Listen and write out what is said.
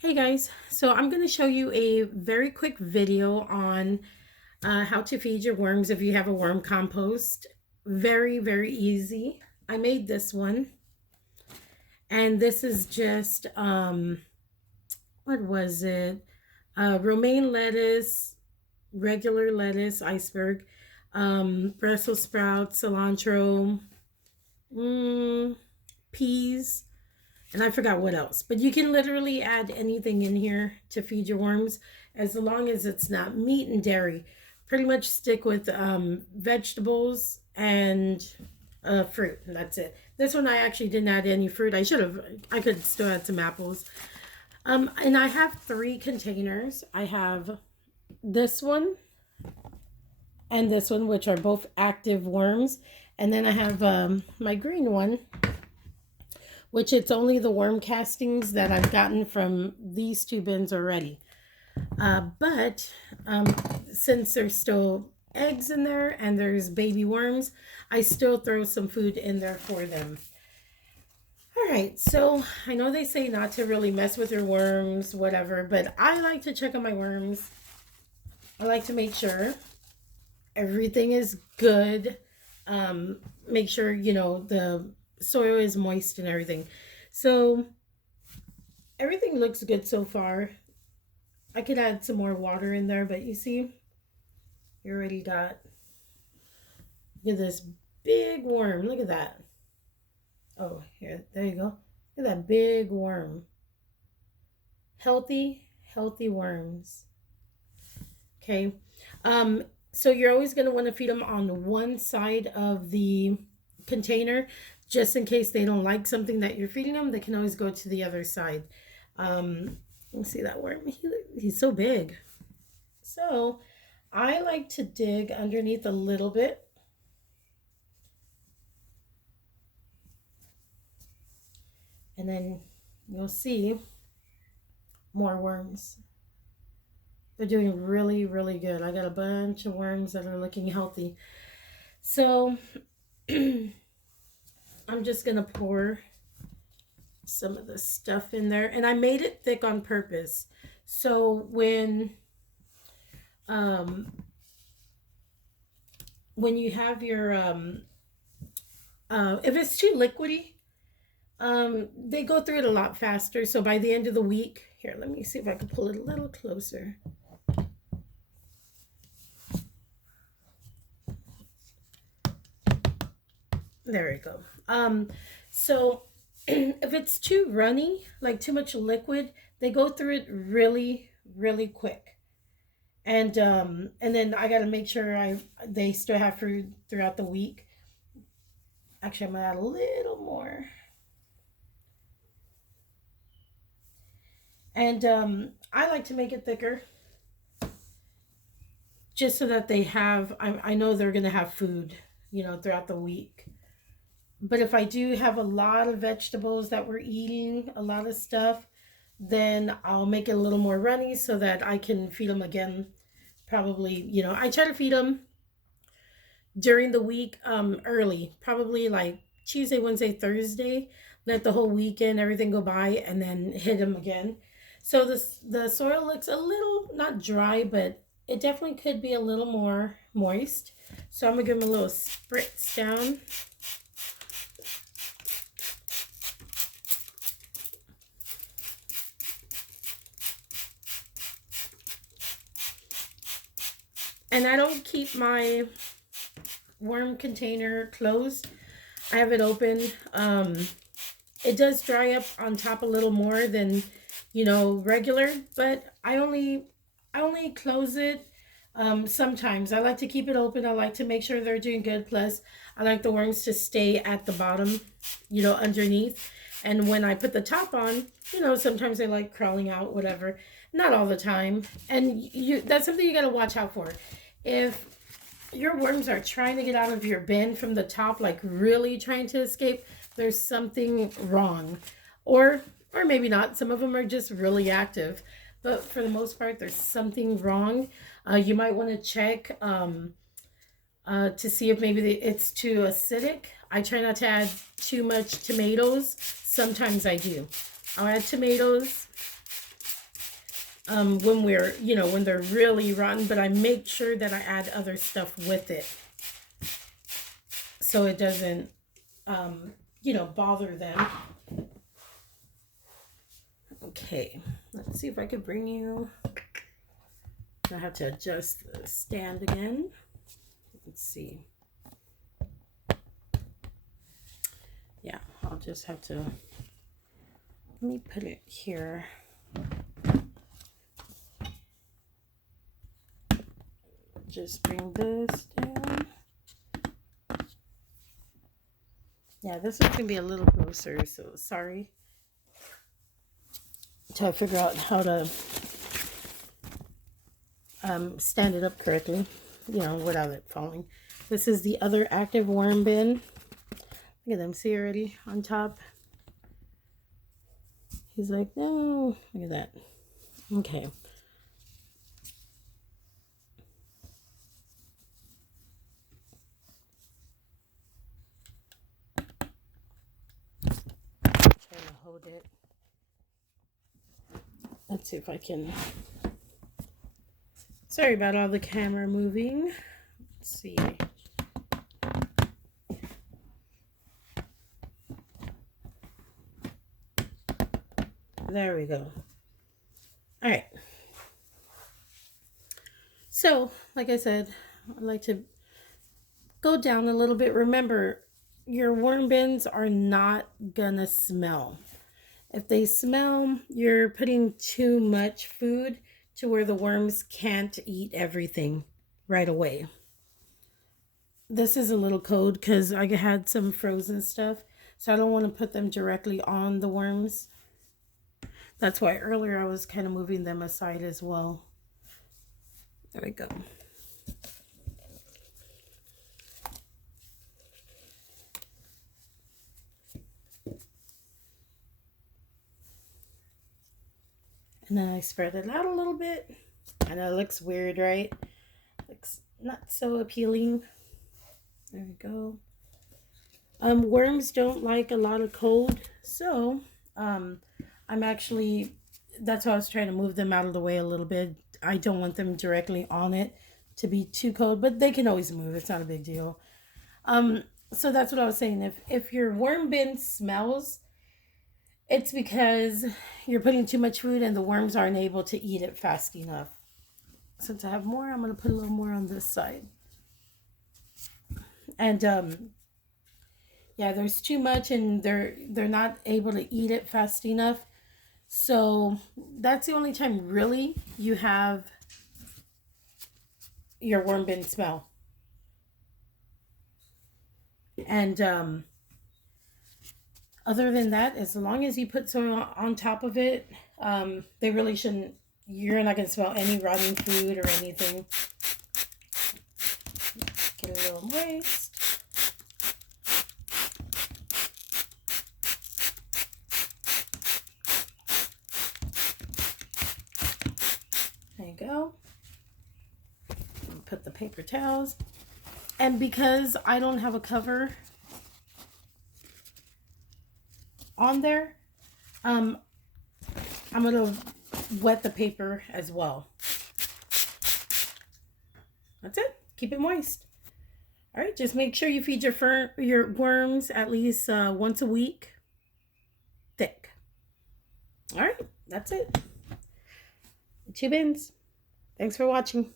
Hey guys, so I'm going to show you a very quick video on how to feed your worms if you have a worm compost. Very, very easy. I made this one, and this is just, what was it? Romaine lettuce, regular lettuce, iceberg, Brussels sprouts, cilantro, mm, peas, and I forgot what else. But you can literally add anything in here to feed your worms as long as it's not meat and dairy. Pretty much stick with vegetables and fruit. And that's it. This one I actually didn't add any fruit. I should have. I could still add some apples. And I have 3 containers. I have this one and this one, which are both active worms. And then I have my green one, which it's only the worm castings that I've gotten from these 2 bins already. But since there's still eggs in there and there's baby worms, I still throw some food in there for them. All right, so I know they say not to really mess with your worms, whatever, but I like to check on my worms. I like to make sure everything is good. Make sure, the soil is moist and everything. So everything looks good so far. I could add some more water in there, but you see, you already got, look at this big worm. Look at that. Oh, here, there you go. Look at that big worm. Healthy, healthy worms. Okay. So you're always going to want to feed them on one side of the container, just in case they don't like something that you're feeding them. They can always go to the other side. Let's see that worm. He's so big. So I like to dig underneath a little bit. And then you'll see more worms. They're doing really, really good. I got a bunch of worms that are looking healthy. So I'm just going to pour some of the stuff in there. And I made it thick on purpose. So when you have your, if it's too liquidy, they go through it a lot faster. So by the end of the week, here, let me see if I can pull it a little closer. There we go. So if it's too runny, like too much liquid, they go through it really, really quick. And then I gotta make sure they still have food throughout the week. Actually, I'm gonna add a little more. And I like to make it thicker, just so that they have. I know they're gonna have food, throughout the week. But if I do have a lot of vegetables that we're eating, a lot of stuff, then I'll make it a little more runny so that I can feed them again. Probably, I try to feed them during the week early, probably like Tuesday, Wednesday, Thursday. Let the whole weekend, everything go by, and then hit them again. So the soil looks a little, not dry, but it definitely could be a little more moist. So I'm going to give them a little spritz down. And I don't keep my worm container closed. I have it open. It does dry up on top a little more than, regular, but I only close it sometimes. I like to keep it open. I like to make sure they're doing good. Plus, I like the worms to stay at the bottom, underneath. And when I put the top on, sometimes they like crawling out, whatever. Not all the time. And that's something you got to watch out for. If your worms are trying to get out of your bin from the top, like really trying to escape, there's something wrong. Or maybe not. Some of them are just really active. But for the most part, there's something wrong. You might want to check to see if maybe it's too acidic. I try not to add too much tomatoes. Sometimes I do. I'll add tomatoes. when we're, when they're really rotten, but I make sure that I add other stuff with it so it doesn't, bother them. Okay, let's see if I could bring you. I have to adjust the stand again. Let's see. Yeah, I'll just have to, let me put it here. Just bring this down. Yeah, this is gonna be a little closer, so sorry. Until I figure out how to stand it up correctly, without it falling. This is the other active worm bin. Look at them, see already on top. He's like, no, look at that. Okay. Trying to hold it. Let's see if I can. Sorry about all the camera moving. Let's see. There we go. All right. So, like I said, I like to go down a little bit. Remember, your worm bins are not gonna smell. If they smell, you're putting too much food to where the worms can't eat everything right away. This is a little cold because I had some frozen stuff, so I don't want to put them directly on the worms. That's why earlier I was kind of moving them aside as well. There we go. And then I spread it out a little bit. I know it looks weird, right? Looks not so appealing. There we go. Worms don't like a lot of cold, so I'm actually, that's why I was trying to move them out of the way a little bit. I don't want them directly on it to be too cold, but they can always move. It's not a big deal. So that's what I was saying. If your worm bin smells, it's because you're putting too much food and the worms aren't able to eat it fast enough. Since I have more, I'm going to put a little more on this side. And yeah, there's too much and they're not able to eat it fast enough. So that's the only time really you have your worm bin smell. And other than that, as long as you put soil on top of it, they really shouldn't, you're not going to smell any rotten food or anything. Get a little moist. There you go. Put the paper towels. And because I don't have a cover on there, I'm going to wet the paper as well. That's it. Keep it moist. All right, just make sure you feed your worms at least once a week. Thick. All right, that's it. 2 bins. Thanks for watching.